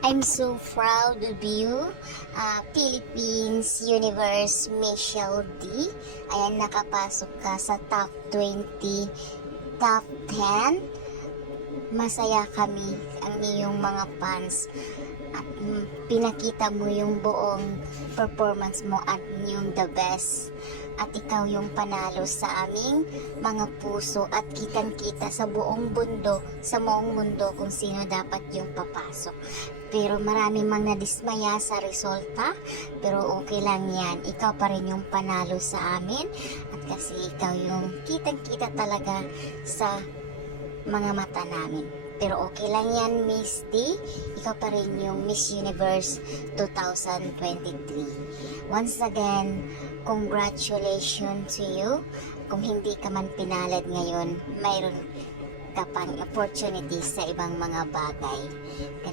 I'm so proud of you, Philippines Universe Michelle D. Ayan, nakapasok ka sa top 20, top 10. Masaya kami, ang iyong mga fans. At pinakita mo yung buong performance mo at yung the best. At ikaw yung panalo sa aming mga puso at kitang-kita sa buong mundo kung sino dapat yung papasok. Pero marami mang nadismaya sa resulta, pero okay lang yan. Ikaw pa rin yung panalo sa amin at kasi ikaw yung kitang-kita talaga sa mga mata namin. Pero okay lang yan, Miss D. Ikaw pa rin yung Miss Universe 2023. Once again, congratulations to you. Kung hindi ka man pinalad ngayon, mayroon ka pang opportunity sa ibang mga bagay.